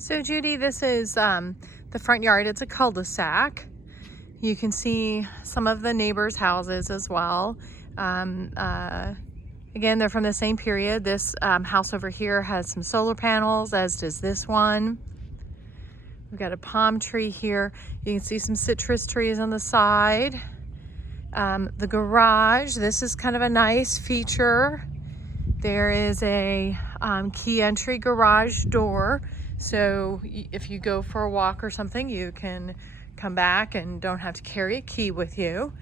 So Judy, this is the front yard. It's a cul-de-sac. You can see some of the neighbors' houses as well. Again, they're from the same period. This house over here has some solar panels, as does this one. We've got a palm tree here. You can see some citrus trees on the side. The garage, this is kind of a nice feature. There is a key entry garage door. So if you go for a walk or something, you can come back and don't have to carry a key with you.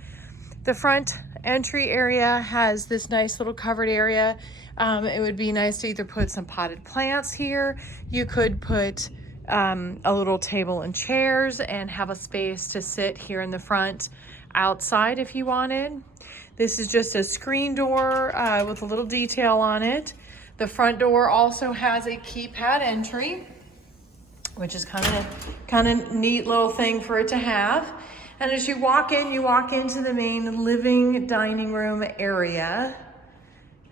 The front entry area has this nice little covered area. It would be nice to either put some potted plants here. You could put a little table and chairs and have a space to sit here in the front outside if you wanted. This is just a screen door with a little detail on it. The front door also has a keypad entry, which is kind of neat little thing for it to have. And as you walk in, you walk into the main living dining room area.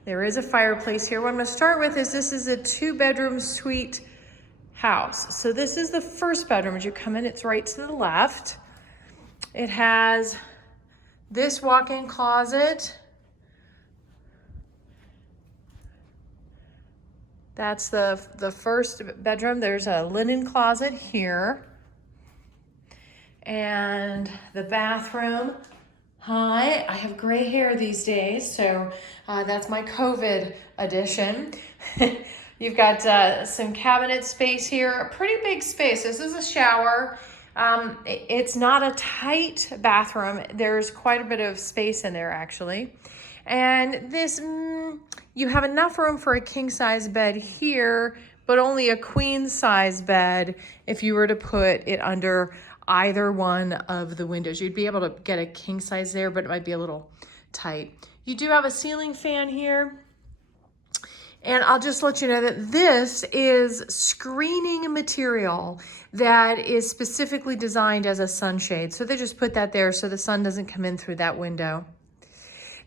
There is a fireplace here. What I'm going to start with is this is a 2-bedroom suite house. So this is the first bedroom. As you come in, it's right to the left. It has this walk-in closet. That's the first bedroom. There's a linen closet here. And the bathroom. Hi, I have gray hair these days, so that's my COVID edition. You've got some cabinet space here, a pretty big space. This is a shower. It's not a tight bathroom. There's quite a bit of space in there actually. And this, you have enough room for a king-size bed here, but only a queen-size bed if you were to put it under either one of the windows. You'd be able to get a king-size there, but it might be a little tight. You do have a ceiling fan here. And I'll just let you know that this is screening material that is specifically designed as a sunshade. So they just put that there so the sun doesn't come in through that window.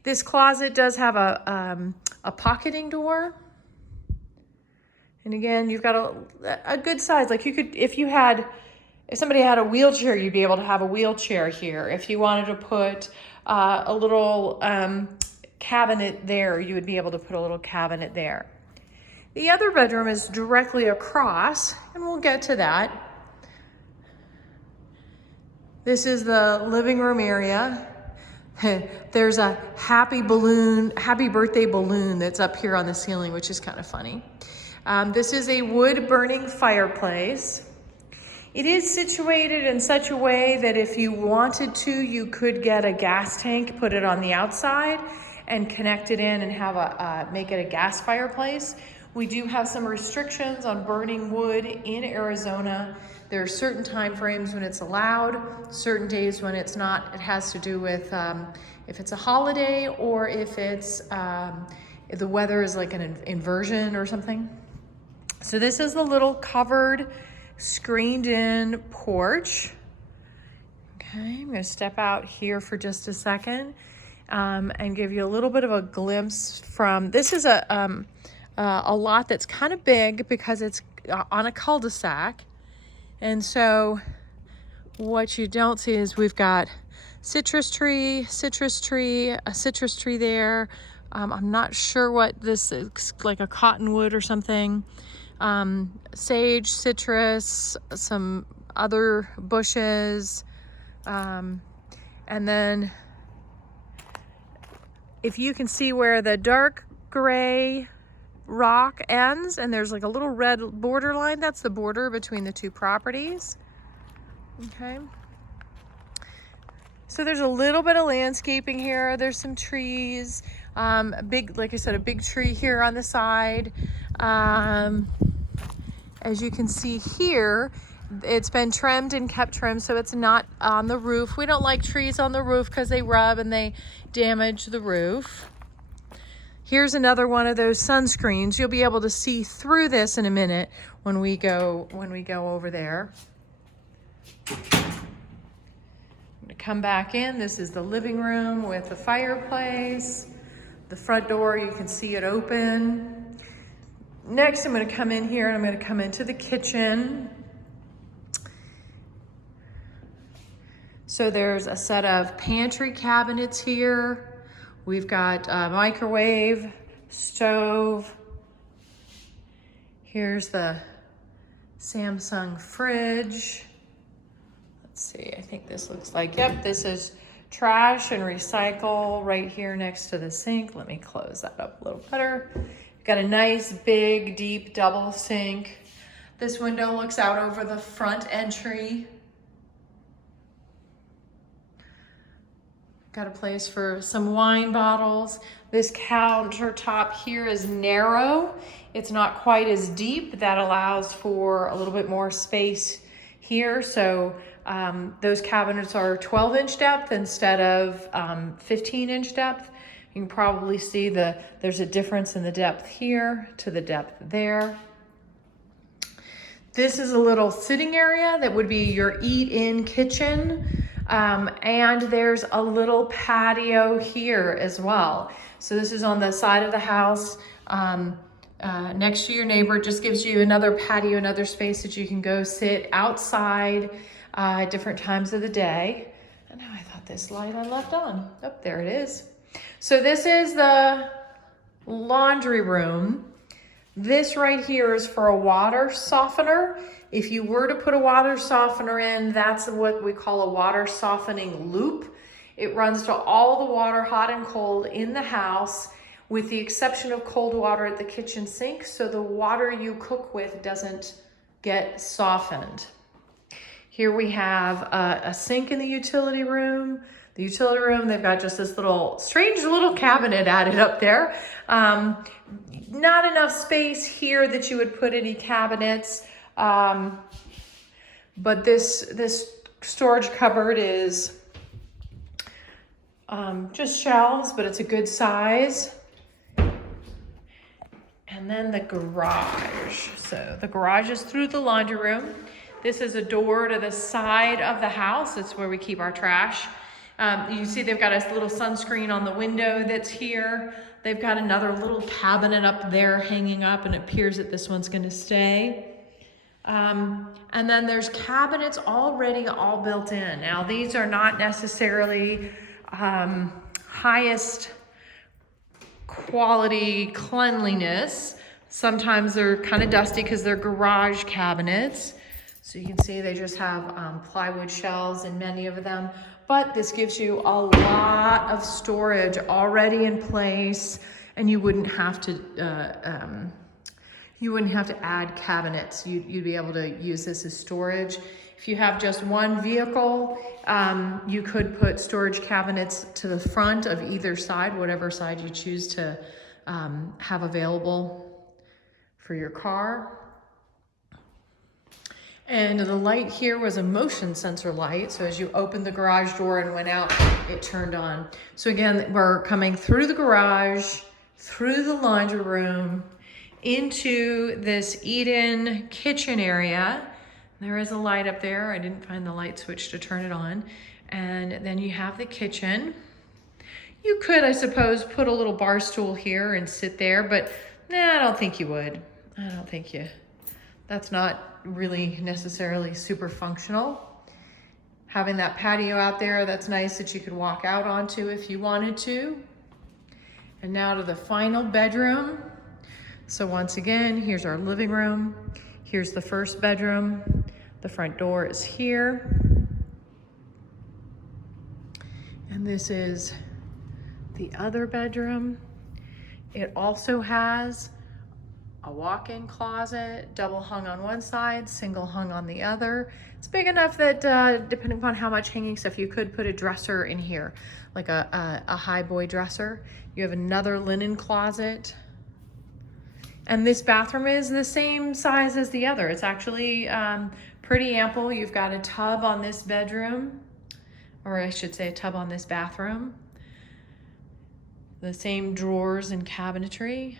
This closet does have a pocketing door. And again, you've got a good size. Like you could, if somebody had a wheelchair, you'd be able to have a wheelchair here. If you wanted to put a little cabinet there, you would be able to put a little cabinet there. The other bedroom is directly across, and we'll get to that. This is the living room area. There's a happy birthday balloon that's up here on the ceiling, which is kind of funny. This is a wood burning fireplace. It is situated in such a way that if you wanted to, you could get a gas tank, put it on the outside, and connect it in and have make it a gas fireplace. We do have some restrictions on burning wood in Arizona. There are certain time frames when it's allowed, certain days when it's not. It has to do with if it's a holiday or if it's if the weather is like an inversion or something. So this is the little covered, screened in porch. Okay, I'm gonna step out here for just a second and give you a little bit of a glimpse from, this is a lot that's kind of big because it's on a cul-de-sac. And so what you don't see is we've got citrus tree, a citrus tree there. I'm not sure what this is, like a cottonwood or something. Sage, citrus, some other bushes. And then if you can see where the dark gray rock ends and there's like a little red border line, that's the border between the two properties. Okay. So there's a little bit of landscaping here. There's some trees, like I said, a big tree here on the side. As you can see here, it's been trimmed and kept trimmed, so it's not on the roof. We don't like trees on the roof because they rub and they damage the roof. Here's another one of those sunscreens. You'll be able to see through this in a minute when we go over there. I'm gonna come back in. This is the living room with the fireplace. The front door, you can see it open. next I'm going to come in here and I'm going to come into the kitchen. So there's a set of pantry cabinets here. We've got a microwave, stove. Here's the Samsung fridge. Let's see, I think this looks like, yep, this is trash and recycle right here next to the sink. Let me close that up a little better. Got a nice, big, deep double sink. This window looks out over the front entry. Got a place for some wine bottles. This countertop here is narrow. It's not quite as deep. That allows for a little bit more space here. So those cabinets are 12-inch depth instead of 15-inch depth. You can probably see there's a difference in the depth here to the depth there. This is a little sitting area that would be your eat-in kitchen. And there's a little patio here as well. So this is on the side of the house next to your neighbor. It just gives you another patio, another space that you can go sit outside at different times of the day. And now I thought this light I left on. Oh, there it is. So this is the laundry room. This right here is for a water softener. If you were to put a water softener in, that's what we call a water softening loop. It runs to all the water, hot and cold, in the house, with the exception of cold water at the kitchen sink, so the water you cook with doesn't get softened. Here we have a sink in the utility room. The utility room, they've got just this strange little cabinet added up there. Not enough space here that you would put any cabinets. But this storage cupboard is just shelves, but it's a good size. And then the garage. So the garage is through the laundry room. This is a door to the side of the house. It's where we keep our trash. You can see they've got a little sunscreen on the window that's here. They've got another little cabinet up there hanging up, and it appears that this one's going to stay. And then there's cabinets already all built in. Now these are not necessarily highest quality cleanliness. Sometimes they're kind of dusty because they're garage cabinets. So you can see they just have plywood shelves in many of them. But this gives you a lot of storage already in place, and you wouldn't have to add cabinets. You'd be able to use this as storage. If you have just one vehicle, you could put storage cabinets to the front of either side, whatever side you choose to have available for your car. And the light here was a motion sensor light. So as you opened the garage door and went out, it turned on. So again, we're coming through the garage, through the laundry room, into this eat-in kitchen area. There is a light up there. I didn't find the light switch to turn it on. And then you have the kitchen. You could, I suppose, put a little bar stool here and sit there, but nah, I don't think you would. That's not really necessarily super functional. Having that patio out there, that's nice that you could walk out onto if you wanted to. And now to the final bedroom. So once again, here's our living room. Here's the first bedroom. The front door is here. And this is the other bedroom. It also has a walk-in closet, double hung on one side, single hung on the other. It's big enough that depending upon how much hanging stuff, you could put a dresser in here, like a high boy dresser. You have another linen closet. And this bathroom is the same size as the other. It's actually pretty ample. You've got a tub on this bedroom, or I should say a tub on this bathroom. The same drawers and cabinetry.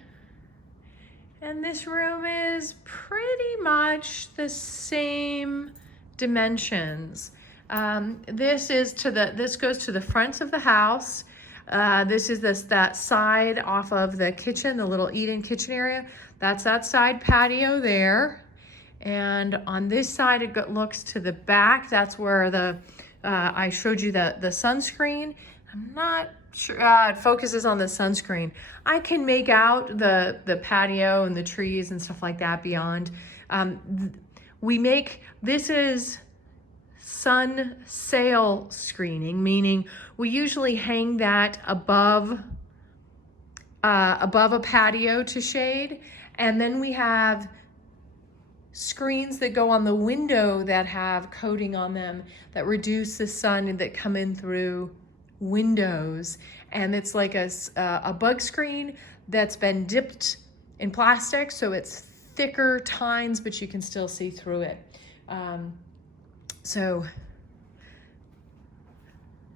And this room is pretty much the same dimensions. This goes to the front of the house. This is that side off of the kitchen, the little eat-in kitchen area. That's that side patio there. And on this side, it looks to the back. That's where the I showed you the sunscreen. I'm not sure, it focuses on the sunscreen. I can make out the patio and the trees and stuff like that beyond. This is sun sail screening, meaning we usually hang that above a patio to shade. And then we have screens that go on the window that have coating on them that reduce the sun that come in through windows. And it's like a bug screen that's been dipped in plastic, so it's thicker tines, but you can still see through it. So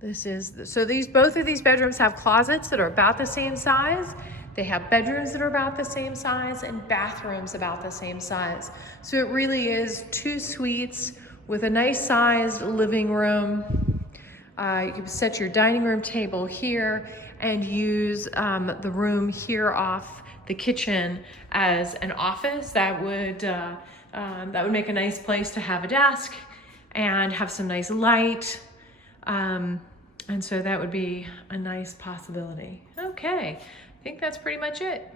both of these bedrooms have closets that are about the same size. They have bedrooms that are about the same size and bathrooms about the same size. So it really is 2 suites with a nice sized living room. You can set your dining room table here and use the room here off the kitchen as an office. That would make a nice place to have a desk and have some nice light. And so that would be a nice possibility. Okay, I think that's pretty much it.